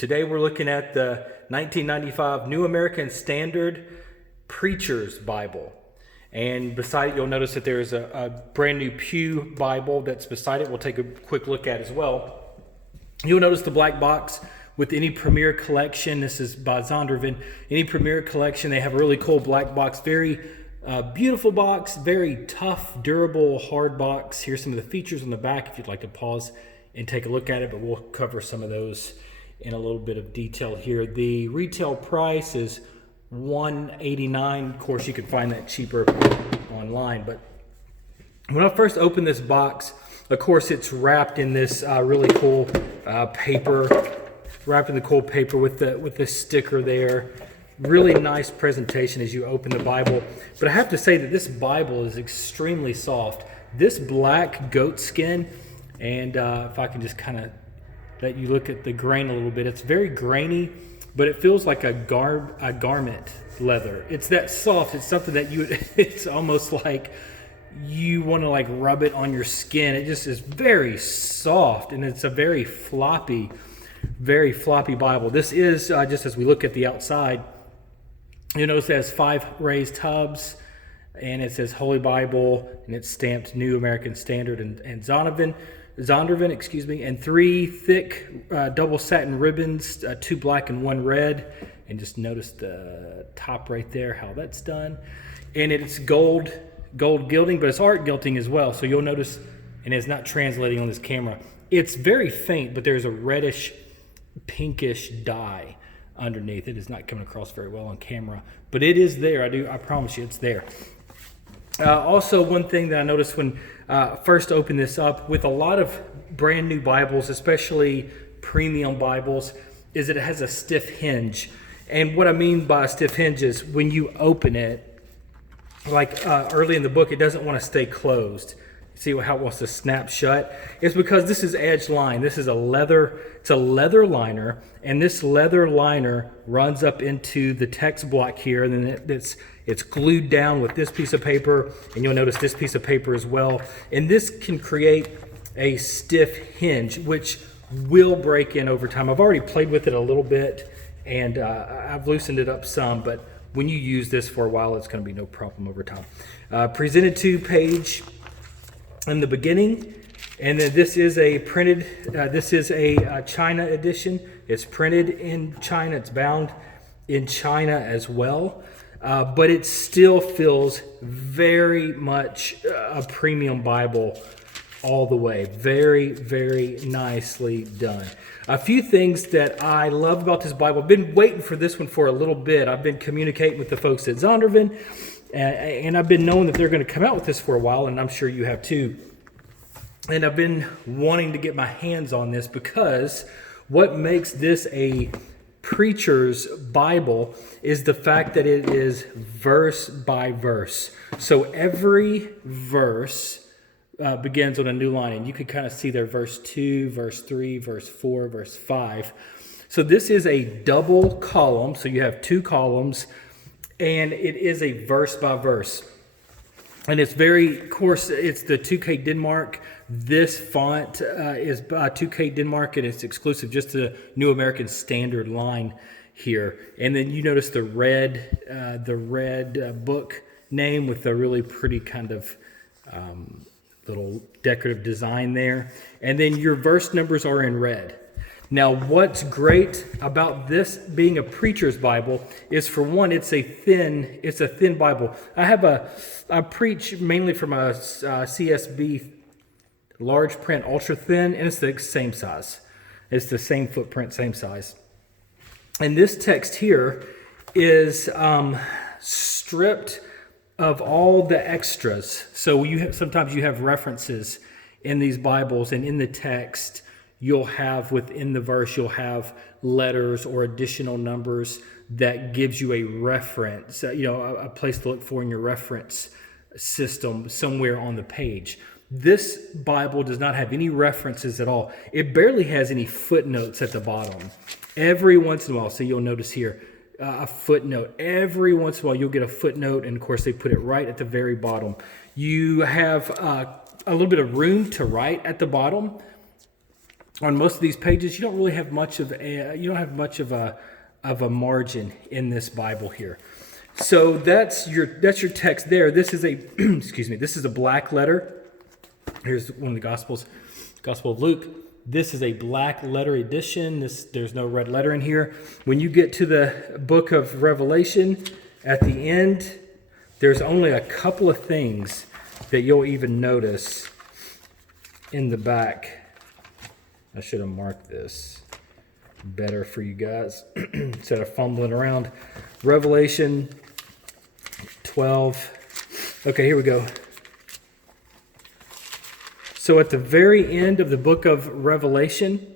Today we're looking at the 1995 New American Standard Preacher's Bible. And beside it, you'll notice that there's a brand new Pew Bible that's beside it. We'll take a quick look at as well. You'll notice the black box with any Premier collection. This is by Zondervan. Any Premier collection, they have a really cool black box. Very beautiful box, very tough, durable, hard box. Here's some of the features on the back if you'd like to pause and take a look at it, but we'll cover some of those in a little bit of detail here. The retail price is $189. Of course, you can find that cheaper online. But when I first opened this box, of course, it's wrapped in this really cool paper, wrapped in the cool paper with the sticker there. Really nice presentation as you open the Bible. But I have to say that this Bible is extremely soft. This black goat skin, and if I can just kind of let you look at the grain a little bit, it's very grainy, but it feels like a garment leather. It's that soft. It's something that it's almost like you want to like rub it on your skin. It just is very soft, and it's a very floppy Bible. This is, just as we look at the outside, you notice it has 5 raised hubs, and it says Holy Bible, and it's stamped New American Standard and Zondervan, and 3 thick double satin ribbons, 2 black and 1 red. And just notice the top right there, how that's done. And it's gold gilding, but it's art gilding as well. So you'll notice, and it's not translating on this camera, it's very faint, but there's a reddish, pinkish dye underneath. It is not coming across very well on camera, but it is there. I promise you it's there. Also, one thing that I noticed when first opened this up, with a lot of brand new Bibles, especially premium Bibles, is that it has a stiff hinge. And what I mean by a stiff hinge is when you open it, like early in the book, it doesn't want to stay closed. See how it wants to snap shut? It's because this is edge line. This is it's a leather liner, and this leather liner runs up into the text block here, and then it's glued down with this piece of paper, and you'll notice this piece of paper as well. And this can create a stiff hinge, which will break in over time. I've already played with it a little bit, and I've loosened it up some, but when you use this for a while, it's going to be no problem over time. Presented to page in the beginning, and then this is a printed, China edition. It's printed in China, it's bound in China as well, but it still feels very much a premium Bible all the way. Very, very nicely done. A few things that I love about this Bible. I've been waiting for this one for a little bit. I've been communicating with the folks at Zondervan, and I've been knowing that they're going to come out with this for a while, and I'm sure you have too. And I've been wanting to get my hands on this because what makes this a preacher's Bible is the fact that it is verse by verse. So every verse begins on a new line, and you can kind of see there verse 2, verse 3, verse 4, verse 5. So this is a double column, so you have 2 columns, and it is a verse by verse. And it's of course, it's the 2K Denmark. This font is by 2K Denmark, and it's exclusive just to the New American Standard line here. And then you notice the red book name with the really pretty kind of little decorative design there. And then your verse numbers are in red. Now, what's great about this being a preacher's Bible is, for one, it's a thin Bible. I preach mainly from a CSB large print, ultra thin, and it's the same size. It's the same footprint, same size. And this text here is stripped of all the extras. So sometimes you have references in these Bibles, and in the text, you'll have within the verse, you'll have letters or additional numbers that gives you a reference, a place to look for in your reference system somewhere on the page. This Bible does not have any references at all. It barely has any footnotes at the bottom. Every once in a while, so you'll notice here, a footnote. Every once in a while, you'll get a footnote, and of course, they put it right at the very bottom. You have a little bit of room to write at the bottom, on most of these pages, you don't really have much of a margin in this Bible here. So that's your text there. This is a this is a black letter. Here's one of the Gospels, Gospel of Luke. This is a black letter edition. There's no red letter in here. When you get to the book of Revelation, at the end, there's only a couple of things that you'll even notice in the back. I should have marked this better for you guys instead of fumbling around. Revelation 12. Okay, here we go. So at the very end of the book of Revelation,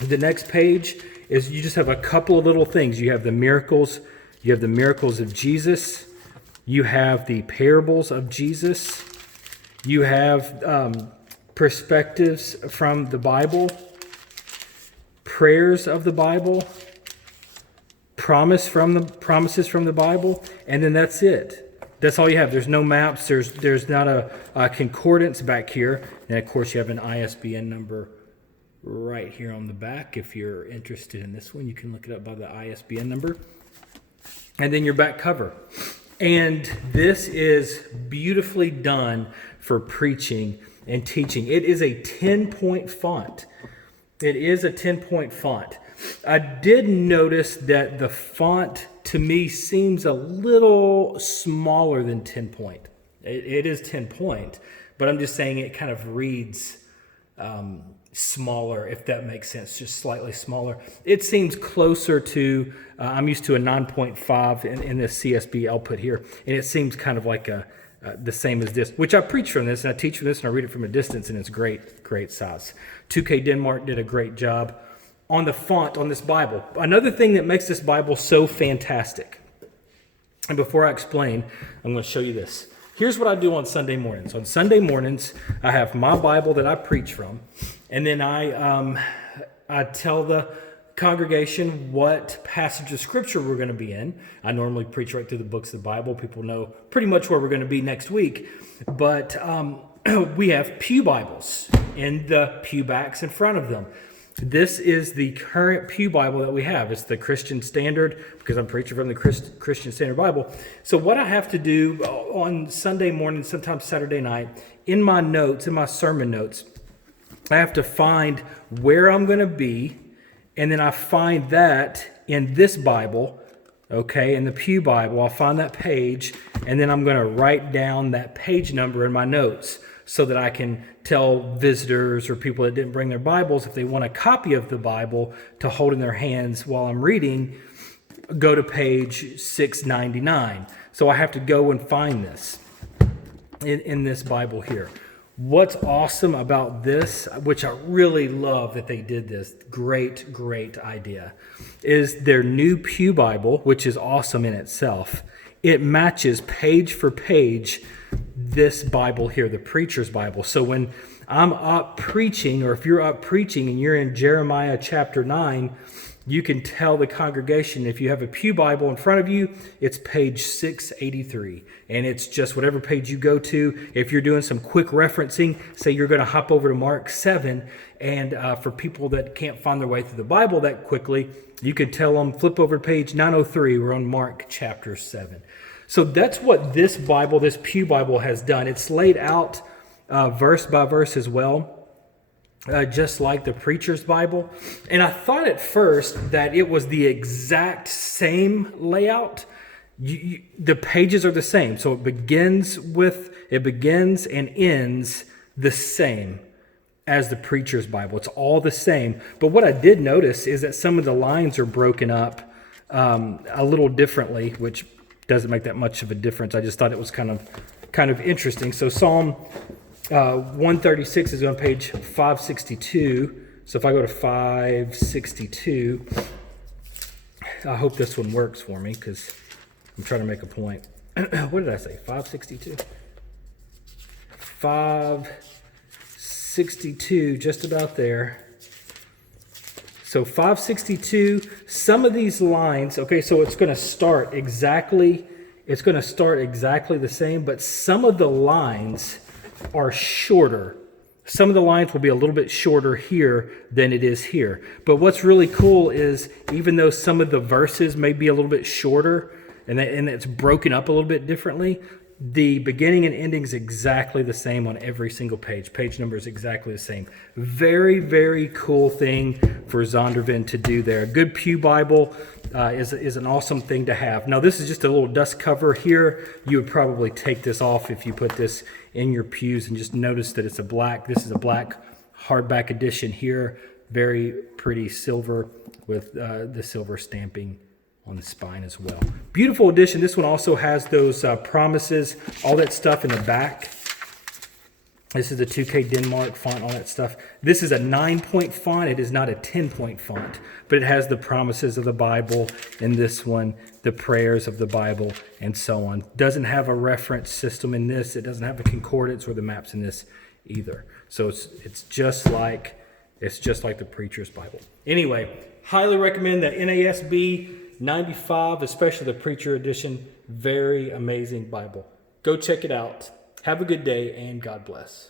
the next page is you just have a couple of little things. You have the miracles. You have the miracles of Jesus. You have the parables of Jesus. You have perspectives from the Bible, prayers of the Bible, promises from the Bible, and then that's it. That's all you have. There's no maps. There's not a concordance back here. And of course, you have an ISBN number right here on the back. If you're interested in this one, you can look it up by the ISBN number. And then your back cover. And this is beautifully done for preaching and teaching. It is a 10-point font. It is a 10-point font. I did notice that the font to me seems a little smaller than 10 point. It is 10 point, but I'm just saying it kind of reads smaller, if that makes sense, just slightly smaller. It seems closer to, I'm used to a 9.5 in this CSB output here, and it seems kind of like the same as this, which I preach from this, and I teach from this, and I read it from a distance, and it's great size. 2K Denmark did a great job on the font on this Bible. Another thing that makes this Bible so fantastic, and before I explain, I'm going to show you this. Here's what I do on Sunday mornings. On Sunday mornings, I have my Bible that I preach from, and then I tell the congregation what passage of Scripture we're going to be in. I normally preach right through the books of the Bible. People know pretty much where we're going to be next week, but we have pew Bibles in the pew backs in front of them. This is the current pew Bible that we have. It's the Christian Standard, because I'm preaching from the Christian Standard Bible. So what I have to do on Sunday morning, sometimes Saturday night, in my notes, in my sermon notes, I have to find where I'm going to be, and then I find that in this Bible, okay, in the pew Bible, I'll find that page, and then I'm going to write down that page number in my notes, so that I can tell visitors or people that didn't bring their Bibles, if they want a copy of the Bible to hold in their hands while I'm reading, go to page 699. So I have to go and find this in this Bible here. What's awesome about this, which I really love that they did this, great idea, is their new pew Bible, which is awesome in itself. It matches page for page this Bible here, the Preacher's Bible. So when I'm up preaching, or if you're up preaching and you're in Jeremiah chapter 9, you can tell the congregation, if you have a pew Bible in front of you, it's page 683. And it's just whatever page you go to. If you're doing some quick referencing, say you're going to hop over to Mark 7, and for people that can't find their way through the Bible that quickly, you can tell them, flip over to page 903. We're on Mark chapter 7. So that's what this Bible, this pew Bible, has done. It's laid out verse by verse as well, just like the Preacher's Bible. And I thought at first that it was the exact same layout. The pages are the same, so it begins and ends the same as the Preacher's Bible. It's all the same. But what I did notice is that some of the lines are broken up a little differently, which doesn't make that much of a difference. I just thought it was kind of interesting. So Psalm 136 is on page 562. So if I go to 562, I hope this one works for me, because I'm trying to make a point. What did I say? 562? 562, just about there. So 562, some of these lines, okay, so it's going to start exactly the same, but some of the lines are shorter, Some of the lines will be a little bit shorter here than it is here. But what's really cool is even though some of the verses may be a little bit shorter and it's broken up a little bit differently, the beginning and ending is exactly the same on every single page. Page number is exactly the same. Very, very cool thing for Zondervan to do there. A good pew Bible is an awesome thing to have. Now, this is just a little dust cover here. You would probably take this off if you put this in your pews, and just notice that it's a black. This is a black hardback edition here. Very pretty silver with the silver stamping on the spine as well. Beautiful edition. This one also has those promises, all that stuff in the back. This is the 2K Denmark font, all that stuff. This is a 9-point font. It is not a 10-point font, but it has the promises of the Bible. In this one, the prayers of the Bible, and so on. Doesn't have a reference system in this. It doesn't have a concordance or the maps in this either. So it's just like the Preacher's Bible. Anyway, highly recommend the NASB 95, especially the Preacher Edition. Very amazing Bible. Go check it out. Have a good day, and God bless.